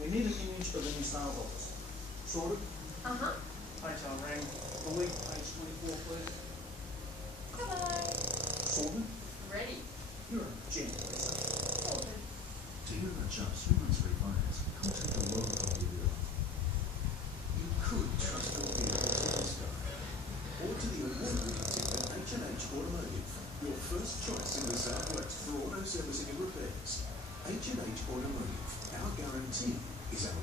We need an image of the new sales office. Sorted? Uh-huh. HR rang. Delete page 24, please. Hello. Sorted? Ready. You're a gent, Lisa. Sorted. To hear about Chubb's 3 months free finance, contact your local company dealer. You could trust your vehicle to this guy, or to the award-winning team at H&H Automotive, your first choice in the Southwest for auto servicing and repairs. H&H Automotive, our guarantee is our